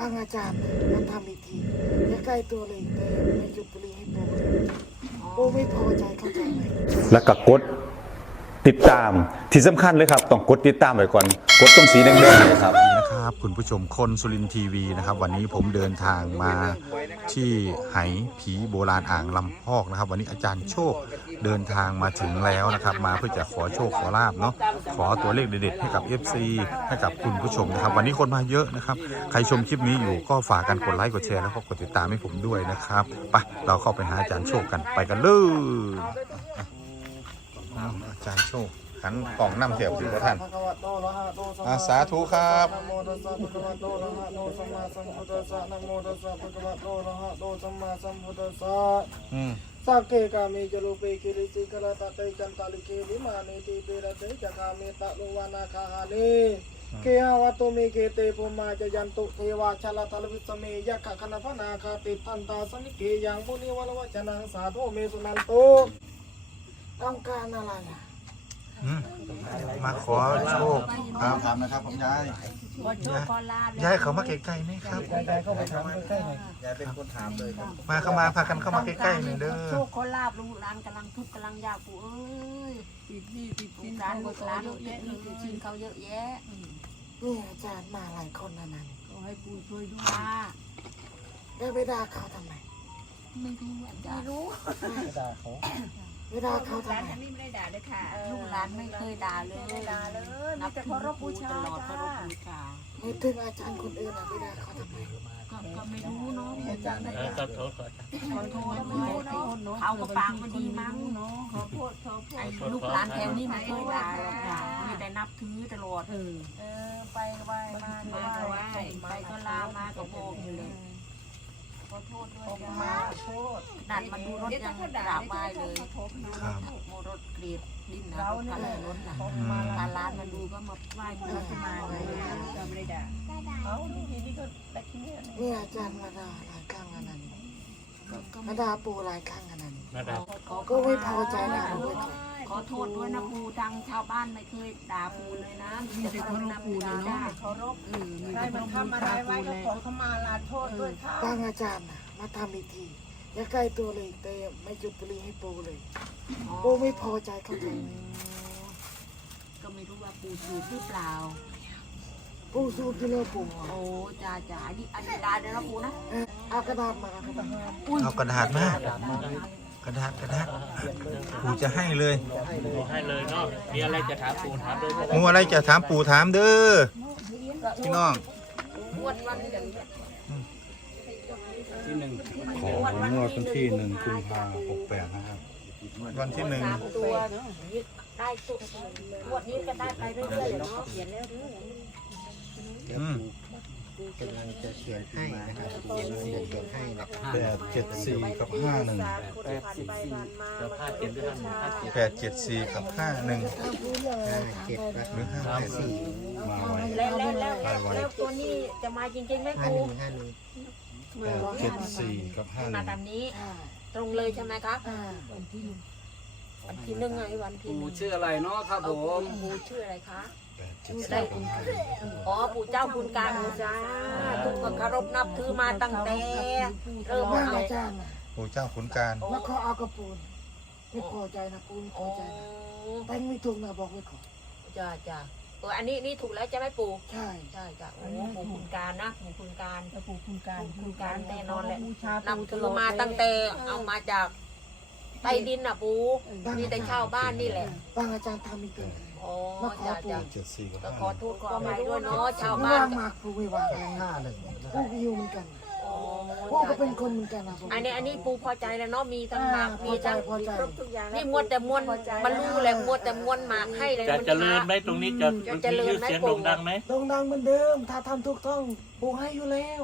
างอาจารย์มันทำอีกทีใกล้ตัวเลยแต่ไม่จุดบุหรี่ให้โบไม่พอใจเข้าใจไหมแล้วก็กดติดตามที่สำคัญเลยครับต้องกดติดตามไว้ก่อนกดตรงสีแดงๆเลยครับนะครับคุณผู้ชมคนสุรินทร์ทีวีนะครับวันนี้ผมเดินทางมาที่ไหผีโบราณอ่างลำพอกนะครับวันนี้อาจารย์โชคเดินทางมาถึงแล้วนะครับมาเพื่อจะขอโชคขอลาบเนาะขอตัวเลขเด็ดๆให้กับ FC ให้กับคุณผู้ชมนะครับวันนี้คนมาเยอะนะครับใครชมคลิปนี้อยู่ก็ฝากกันกดไลค์กดแชร์แล้วก็กดติดตามให้ผมด้วยนะครับไปเราเข้าไปหาอาจารย์โชคกันไปกันเลยอาจารย์โชคหันกล่องน้ำเสียบอยู่กับท่านสาธุครับสักเกกามีจรูปเกิริสิกระตะเตจันตาลิเควิมานิติเประเตจักามิตะลุวานาคาหานิเกหะวัตโตเมเกเตภุมาจยันตุเทวาชลาตลวิสเมยักขะคณพนาคาติทันตาสมิเกยังมุนิวัลวจนังสาธุเมสุนันโตต้องการอะไรมาขอโชคครับถามนะครับผมยายขอโชคขอลาบยายเขามาใกล้ๆไหมครับยายเข้าไปถามใกล้ๆหน่อยยายเป็นคนถามเลยมาเข้ามาพากันเข้ามาใกล้ๆหน่อยเด้อโชคขอลาบลูกหลานกำลังทุกข์กำลังยากปู่เอ้ยติดหนี้ติดสินร้านลูกหลานเยอะแยะมีติดสินเขาเยอะแยะนี่อาจารย์มาหลายคนนะนั่นขอให้ปู่ช่วยด้วยได้ไปด่าเขาทำไมไม่รู้อาจารย์ไม่รู้ด่าเขาไม่ด่าเขาทำไมนี่ไม่ได้ด่าเลยค่ะลูกหลานไม่เคยด่าเลยนับแต่เคารพบูชาตลอดเคารพบูชาไม่ถึงอาจารย์คนอื่นนะไม่ด่าเขาทำไมก็ไม่รู้เนาะอาจารย์ขอโทษเขาก็ปางมันดีมั้งเนาะขอโทษลูกหลานแถวนี้ไม่เคยด่าหรอกค่ะมีแต่นับถือตลอดไปไหว้มาไปก็ลามาก็โบกอยู่เลยขอโทษด้วยมาโทษดัดมาดูรถยังกราบไหว้เลยโมรถเกลียดดินนะรถอะไรรถนะตาล้านมาดูก็มาไหว้ดูขึ้นมาเลยไม่ได้ด่านี่อาจารย์มาด่าหลายครั้งอันนั้นมาด่าปู่หลายครั้งอันนั้นก็ไม่พอใจนะขอโทษด้วยนะปู่ทางชาวบ้านไม่เคยด่าปู่เลยนะมีแต่เคารพปู่เลยเนาะเคารพใครมันทำอะไรไว้ก็ขอเขามาลาโทษด้วยค่ะตั้งอาจารย์นะมาทำอีกทีใกล้ตัวเลยแต่ไม่จุดบุหรี่ให้ปู่เลยปู่ไม่พอใจเข้าใจไหมก็ไม่รู้ว่าปู่สูบหรือเปล่าปู่สูบที่เลิกปู่โอ้จ่าอันนี้ได้เลยนะปู่นะเอากระดาษมาเอากระดาษมากระดาษปู่จะให้เลยให้เลยเนาะมีอะไรจะถามปู่ถามเลยมูอะไรจะถามปู่ถามเด้อพี่น้องของงวดวันที่1 กุมภาพันธ์ 68นะครับวันที่1 ตัวได้งวดนี้ก็ได้ไปเรื่อยๆเนาะเขียนแล้วด้วยกำลังจะเขียนให้นะครับเขียนให้นะครับ874 กับ 51 874 กับ 51หรือ584 มาไว้แล้วตัวนี้จะมาจริงๆไหมครู 874 กับ 51 มาตามนี้ตรงเลยใช่ไหมครับวันที่1ไงวันที่ปู่ชื่ออะไรเนาะครับผมปู่ชื่ออะไรคะได้อ๋อปู่เจ้าคุณการจ้าทุกคนเคารพนับถือมาตั้งแต่เริ่มมาอาจารย์ปู่เจ้าขุนการแล้วเขาเอากระปูนไม่พอใจนะปูไม่พอใจนะแต่ไม่ถูกนะบอกไว้ก่อนจ้าอันนี้ถูกแล้วจะไม่ปู่ใช่จ้าโอ้ปู่คุณการนะปู่คุณการแน่นอนแหละนับถือมาตั้งแต่เอามาจากใต้ดินน่ะปู่มีแต่ชาวบ้านนี่แหละบางอาจารย์ทำอีกเลยอ๋อจ้าก็ขอโทษขออภัยด้วยเนาะชาวบ้าบ้านมากปูไม่วางปูอยู่เหมือนกันปูก็เป็นคนเหมือนกันนะอันนี้ปูพอใจแล้วเนาะมีทั้งหมากมีทั้งทุกอย่างนี่มวดแต่มวลมันรู้แหละมวดแต่มวลหมากให้เลยจะเจริญไหมตรงนี้จะเจริญไหมเสียงโด่งดังไหมโด่งดังเหมือนเดิมถ้าทำถูกต้องปูให้อยู่แล้ว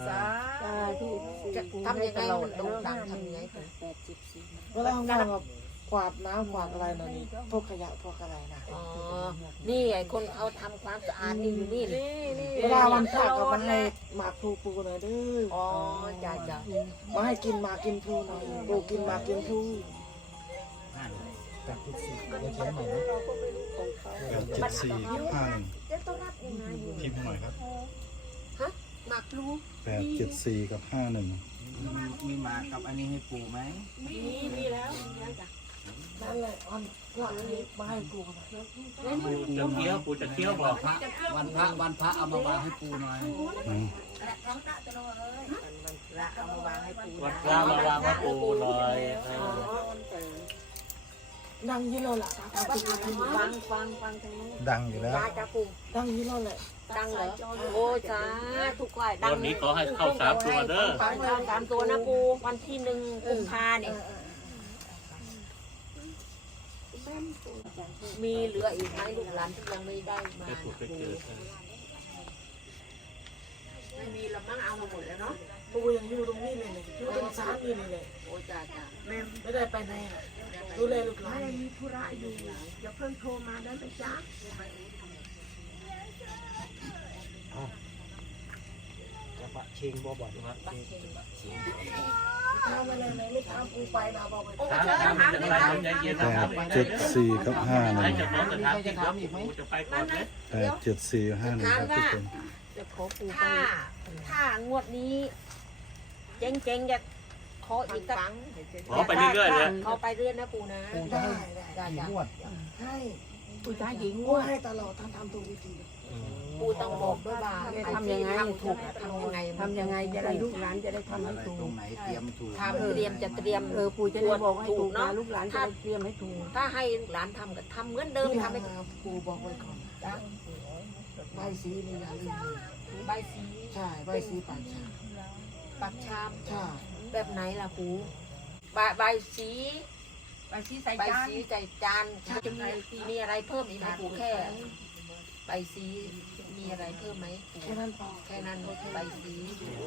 ทำยังไงมันโด่งดังทำยังไงเวลาเราแบบกวาดน้ำกวาดอะไรนะนี่พวกขยะพวกอะไรนะนี่ไอ้คนเขาทำความสะอาดนี่อยู่นี่เวลาวันพระก็มาให้หมากปูหน่อยเด้ออ๋อจ้ามาให้กินหมากกินพลูหน่อยปูกินหมากกินพลู 74 51พิมพ์หน่อยครับหมักลูก 874กับ51 มีหมากับอันนี้ให้ปูไหมมีแล้วจ้ะนั่นแหละอันหลังนี้มาให้กูนะจะเคี้ยวปูจะเคี้ยวบอกวันพระเอามาวางให้ปูหน่อยเอามาวางให้ปูวัดพระมาวางไว้ปูหน่อยดังยี่เราแหละฟังทางนู้นดังอยู่แล้วจ้าปูดังยี่เราแหละดังเหรอโอ้จ้าทุกไหวดังวันนี้ขอให้เข้า3 ตัวเด้อฟัง3 ตัวนะปูวันที่1 กุมภาเนี่ยมีเหลืออีกไหมลูกหลานที่ยังไม่ได้มาไปปูไปเกิดไม่มีละมั้งเอามาหมดแล้วเนาะปูยังอยู่ตรงนี้เลยอยู่ตรงศาลนี่เลยโอ้จ้าแม่ไม่ได้ไปไหนดูแลลูกหลานไม่มีธุระอยู่อย่าเพิ่งโทรมาได้ไหมจ๊ะจะปะเชงบ่บ่อยทำอะไรไม่ทำปูไปนะบอกไปถามจะอะไรน้ำเย็นๆนะครับ 874กับ51 ให้จะน้องจะถามจริงครับปูจะไปก่อนไหม 874 51ครับทุกคนจะขอปูถ้างวดนี้เจ๊งจะขออีกสักขอไปเรื่อยๆเลยขอไปเรื่อยนะปูนะปูจะให้กี่งวดให้ปูจะหญิงกูให้ตลอดทำถูกวิธีปูต้องบอกด้วยว่าทำยังไงถูกทำยังไงทำยังไงจะได้ลูกหลานจะได้ทำให้ถูกตรงไหนเตรียมถูกทำเตรียยมปูจะได้บอกให้ถูกนะลูกหลานจะได้เตรียมให้ถูกถ้าให้หลานทำก็ทำเหมือนเดิมที่ทำให้ทำปูบอกไว้ก่อนใบสีนี่อย่าลืมใบสีใช่ใบสีปากชาปักชามใช่แบบไหนล่ะปูใบสีใบสีใส่จานจะมีอะไรเพิ่มอีกไหมปูแค่ใบสีมีอะไรเพิ่มไหมปูแค่นั้นพอแค่นั้นใบสี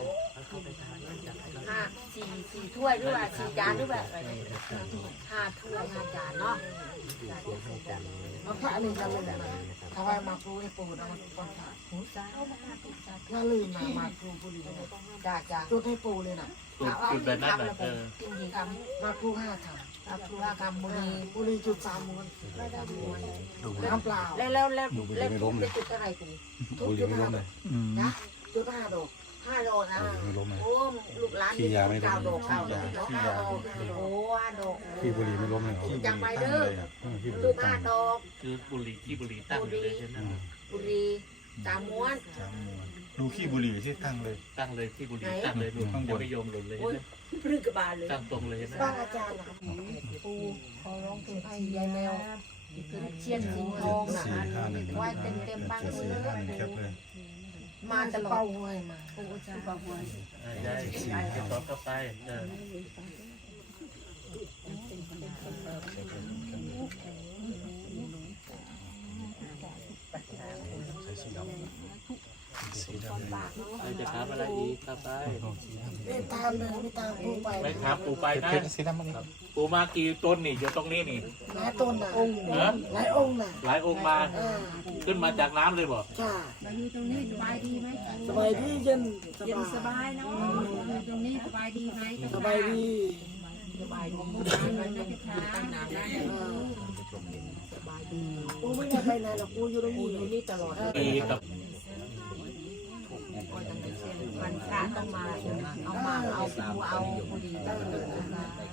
สี่ถ้วยหรือว่า4 จานหรือว่า5 ถ้วย 5 จานเนาะมาพระนี่ยังไม่ได้ถวายมาครูให้ปูนะมันก่อนค่ะอย่าลืมนะมาครูบุรีจ้าจุดให้ปูเลยนะจุดแบบนั้นแหละจริงๆคำมาครู5 ครับรู้ว่าคำบุรีำบุรีจุด3 ม้วนน้ำเปล่าแล้วทุกได้จุดอะไรกูทุกจุด5 ดอกอืมจุด5 ดอก 5 ดอกนะไม่ล้มเลยโอ้ลูกหลานขี้ยาไม่ล้ม 9 ดอกขี้ยาโอ้5 ดอกพี่บุรีไม่ล้มเลยเหรอจำไปเด้อพี่บุลูรีกตั้ง 5 ดอกคือบุหรี่ที่บุหรี่ตั้งอยู่เลยใช่ไหมบุรี3 ม้วนดูขี้บุรีที่ตั้งเลยตั้งเลยที่บุหรี่ตั้งเลยหลุดจะไม่ยอมหลุดเลยโอ้ยนะพลึกกระบาลเลยตั้งตรงเลยนะบ้านอาจารย์นะครับปูขอร้องเพลงให้ยายแมวเชียนสีทองน่ะไว้เต็มบ้านเลย 745 1แคปเลยมาตลอเป้าดห้วยมาปูจ้าเป่าหัวได้จะต่อเข้าไปเออ ใครจะถามอะไรอีกเข้าไปไม่ตามเลยไม่ตามปูไปไม่ถามปูไปนะสีดำมันนี่ปูมากี่ต้นนี่อยู่ตรงนี้นี่หลายต้นนะองค์เหรอหลายองค์นะหลายองค์มา ขึ้นมาจากน้ำเลยบอกจ้ามาอยู่ตรงนี้สบายดีไหมสบายดีเย็นเย็นสบายเนาะอยู่ตรงนี้สบายดีไหมสบายดีสบายดีมันไม่ได้ทานตั้งนานแล้วสบายดีปูไม่ได้ไปไหนหรอกปูอยู่ตรงปูนี้อยู่นี่ตลอดปีกับมันพระต้องมาเอาปูเอาบุหรี่ได้เลยนะคะ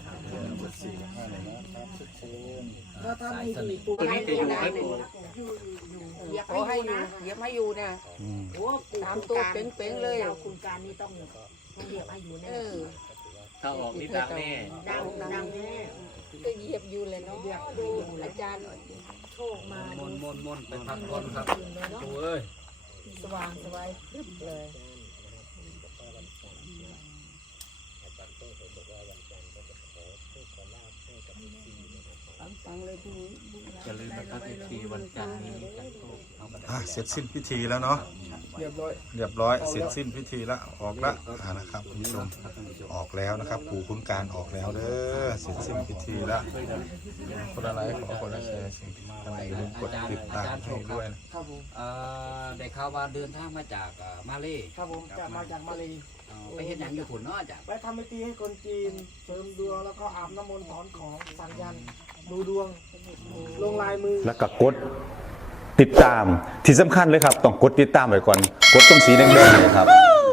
ถ้าทำไม่ดีปูตัวนี้จะอยู่ไหมปูเหยียบให้อยู่นะเย็บให้อยู่เนี่ยอืมโอ้ปู 3 ตัวเป้งๆเลยเจ้าคุณการนี่ต้องเหยียบให้อยู่แน่ถ้าออกนี่ดังแน่ดังแน่ก็เหยียบอยู่เลยเนาะดูอาจารย์โชคมามนไปพักผ่อนครับปูเอ้ยสว่างสบายปึ๊บเลยฟังเลยผู้อย่าลืมนะครับทีวันจันทร์นี้กันโชคเสร็จสิ้นพิธีแล้วเนาะเรียบร้อยเรียบร้อยเสร็จสิ้นพิธีแล้วออกละนะครับคุณผู้ชมออกแล้วนะครับ ปู่คุณการออกแล้วเด้อเสร็จสิ้นพิธีแล้วคนละไลค์ขอคนละแชร์สิ่งที่ท่านอย่าลืมกดติดตามให้ด้วยนะครับผมได้ข่าวว่าเดินทางมาจากมาเลครับผมจะมาจากมาเลยไปเห็นอย่างอยู่ขุนเนาะจ้ะไปทำพิธีให้คนจีนเสริมดวงแล้วก็อาบน้ำมนต์ถอนของสัญญาณดูดวงลงลายมือแล้วก็กดติดตามที่สำคัญเลยครับ ต้องกดติดตามไว้ก่อนกดตรงสีแดงๆเลยครับ